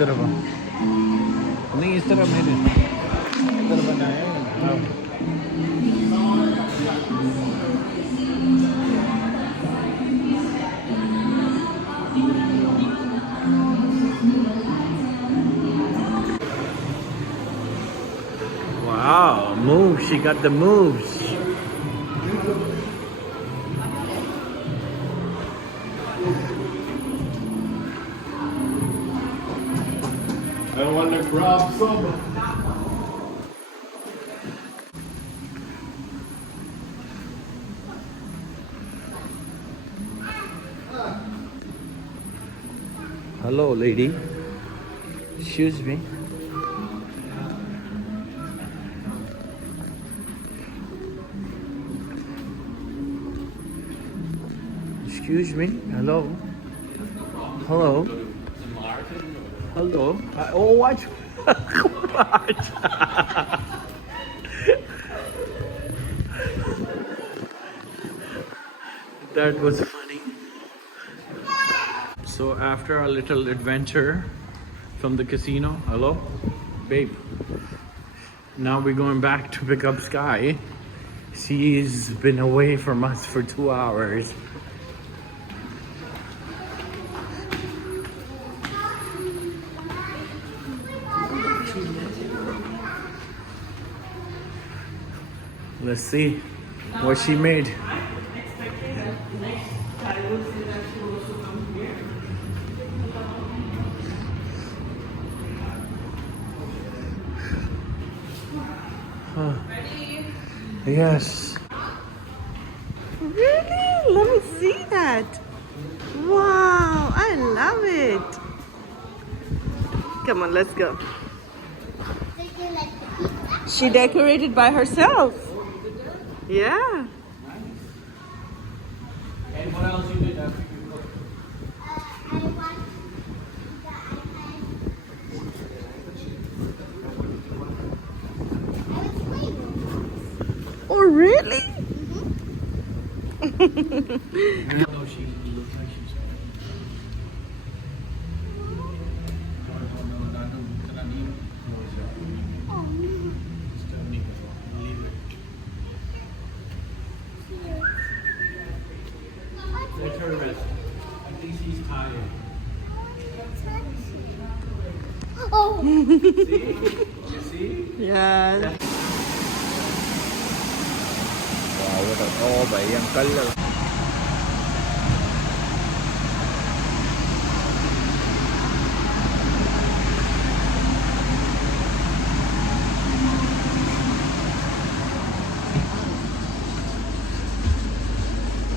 तरफ नहीं, इस तरफ मेरे इधर बनाया है। हाँ। Wow, moves. She got the moves. I want to grab some. Hello, lady. Excuse me. Excuse me. Hello. Hello. Hello. Oh, watch. Watch. That was funny. So after our little adventure from the casino, hello, babe. Now we're going back to pick up Sky. She's been away from us for 2 hours. Let's see what she made. Yes. Really? Let me see that. Wow, I love it. Come on, let's go. She decorated by herself. Yeah. And what else you did after you cooked? Oh, really? No, she looks like she's. Let her rest. I think she's tired. Oh. See? You see? Yes. Wow, what a oh, bhai, ang color.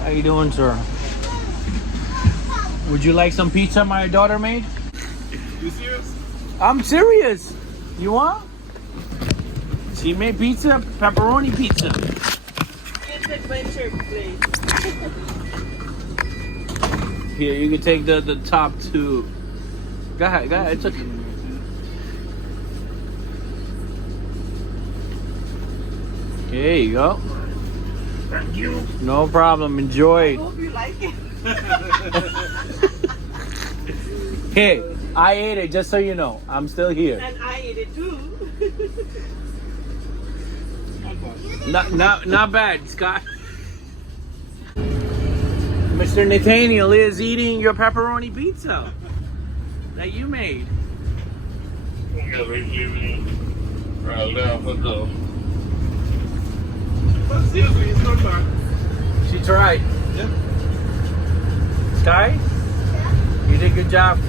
How you doing, sir? Would you like some pizza my daughter made? You serious? I'm serious. You want? She made pizza, pepperoni pizza. Kids adventure place. Here, you can take the top two. Go ahead, it's okay. Here you go. Thank you. No problem, enjoy. Hope you like it. Hey, I ate it, just so you know. I'm still here. And I ate it too. Not bad, Scott. Mr. Nathaniel is eating your pepperoni pizza that you made. But seriously, it's not bad. She tried. Yeah. Sky, you did a good job.